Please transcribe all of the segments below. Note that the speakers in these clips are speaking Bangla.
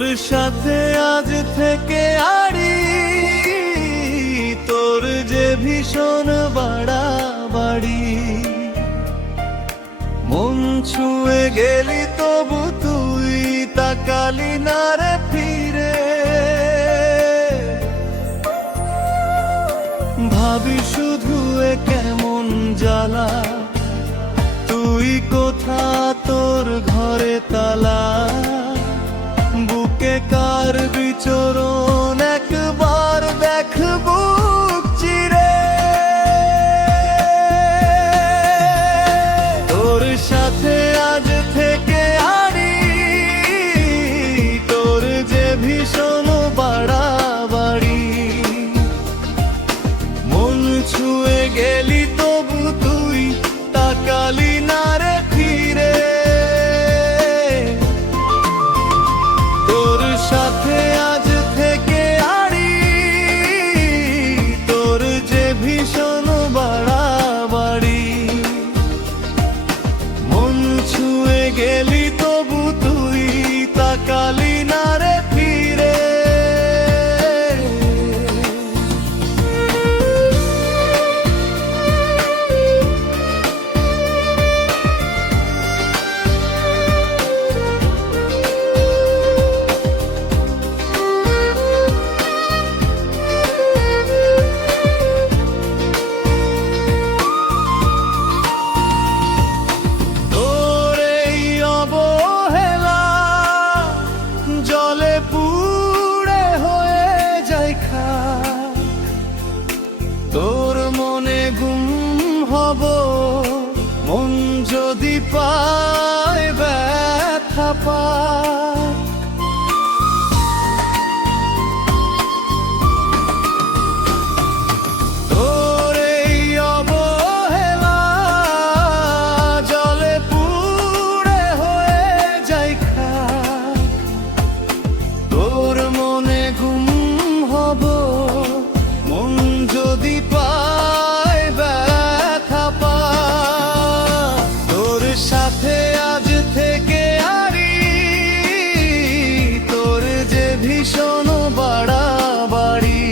তোর সাথে আজ থেকে আড়ি, তোর যে ভীষণ বাড়াবাড়ি। মন ছুঁয়ে গেলি তবু তুই তাকালি না রে ফিরে। ভাবি শুধু এ কেমন জ্বালা, তুই কোথা তোর ঘরে তালা। বুকে কার বিচরণ একবার দেখ বুক চিরে। তোর সাথে আজ থেকে আড়ি, তোর যে ভীষণ বাড়াবাড়ি। মন ছুঁয়ে গেলি তবু তুই তাকালি না রে ফিরে। তোর সাথে আজ থেকে আড়ি, তোর যে ভীষণ বাড়াবাড়ি। মন ছুঁয়ে গেলি তবু তুই তাকালি না রে ফিরে। তোর মনে গুম হব মন যদি পায় ব্যথা পায়। তোর এই অবহেলা জলে পুড়ে হয়ে যায় খাক। তোর মনে গুম হব মন যদি পায় ব্যথা পায়। তোর সাথে আজ থেকে আড়ি, তোর যে ভীষণ বাড়াবাড়ি।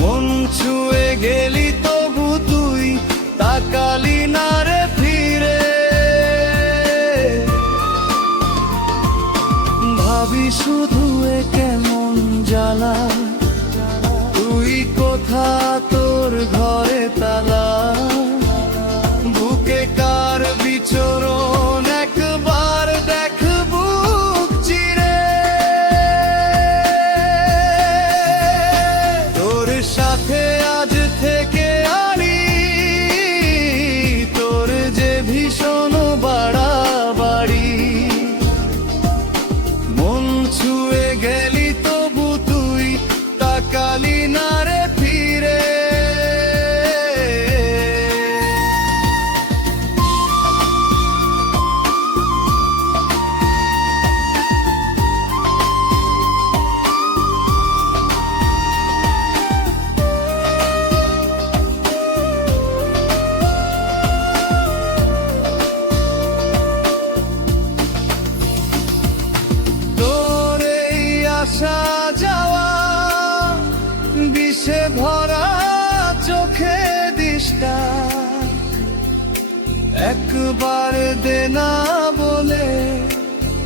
মন ছুঁয়ে গেলি তবু তুই তাকালি না রে ফিরে। ভাবি শুধু এ কেমন জ্বালা, তুই কোথা তোর ঘরে তালা। বুকে কার বিচরণ একবার দেখ বুক চিরে। তোর সাথে আজ থেকে আড়ি, তোর যে ভীষণ বাড়াবাড়ি। মন ছুঁয়ে গেলি তবু তুই তাকালি না রে ফিরে। তোর এই আসা যাওয়া বিষে ভরা চোখে দিশটা, একবার দেনা বলে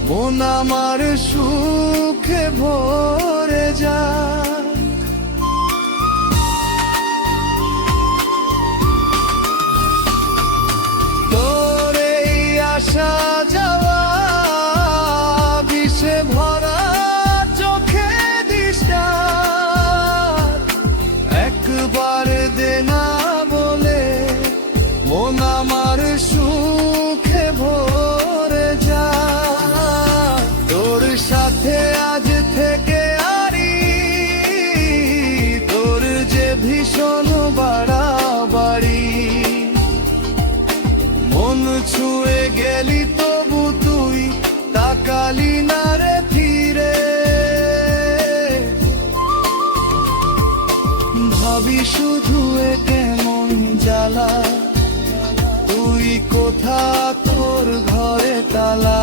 মন আমার সুখে ভরে যায়। তোর এই আসা যাওয়া বিষে ভরা চোখে দিশটা, একবার দেনা বলে মন আমার সুখে ভরে যায়। তোর সাথে আজ থেকে আড়ি, তোর যে ভীষণ বাড়াবাড়ি। মন ছুঁয়ে গেলি তবু তুই তাকালি না রে ফিরে। ভাবি শুধু এ কেমন জ্বালা, তুই কোথা তোর ঘরে তালা।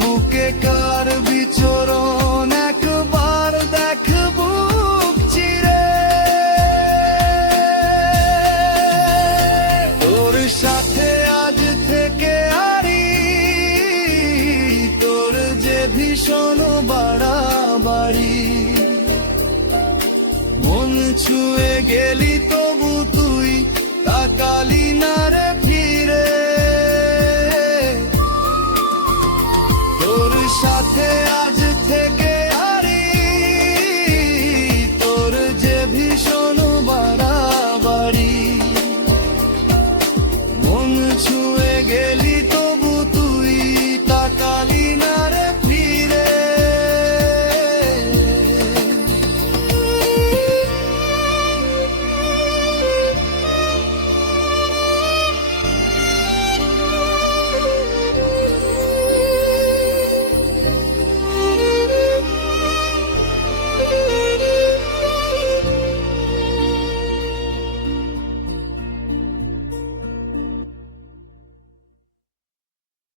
বুক কার বিচরণ একবার দেখ বুক চিরে। তোর সাথে আজ থেকে আরি, তোর যে ভীষণ বাড়াবাড়ি। মন ছুঁয়ে গেলি তবু তুই তাকালি না